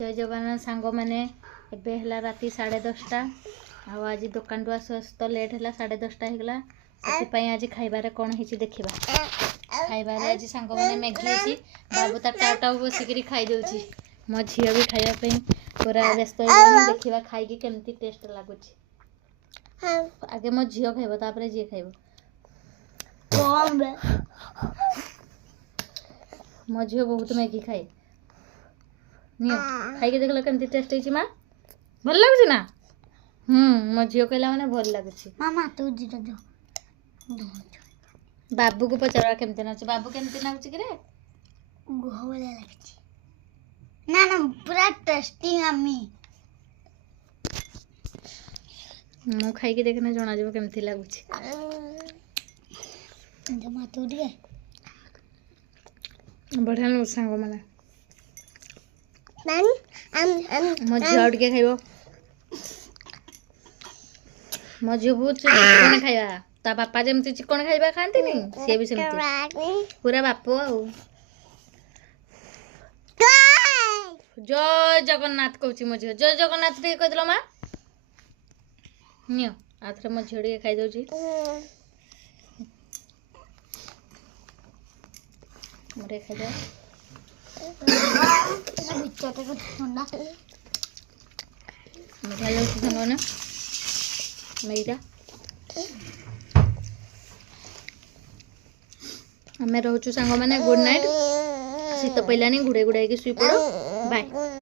जय जगन्नाथ सांग मैंने एबे हला राति 10:30 आज दुकान टू आस तो लेट है 10:30 होगला से आज खाइबार कौन है देखा खाइबार आज सांग मैंने मैगी अच्छी बाबू तार टाटा बसिक खाई दे मो झील भी खावाई पूरा व्यस्त देखा खाई केमती टेस्ट लगुच आगे मो झील खाइब तापर जी खाइब मो झील बहुत मैगी खाए नियो खाई देख केमती टेस्ट है माँ भल लगुच ना मो झील कहला मैंने भल लगुच मामा तू जीरो जो बाबू को पचार केमती नाच बाबू केमती नाच कि गोहले लगछ ना ना पूरा टेस्टी मम्मी मु खाई देखना जना जब केमती लगुच जमा तू दिए बढ़िया लगुच सांग माने मो झील टिके खाइब मो झील बहुत चिकन खाइबा ता बापा जमती चिकन खाइबा खाती सी भी सेमती पूरा बाप जय जगन्नाथ कहूँ मो झील जय जगन्नाथ टे कहदेल माँ नियो आथरे मो झील टे खाई दौची मोटे खाई बढ़िया लगे सामने मैदा आम रोचु सांग मैंने गुड नाइट शीत पड़ानी घोड़े घोड़ाई शुई पड़ बाय।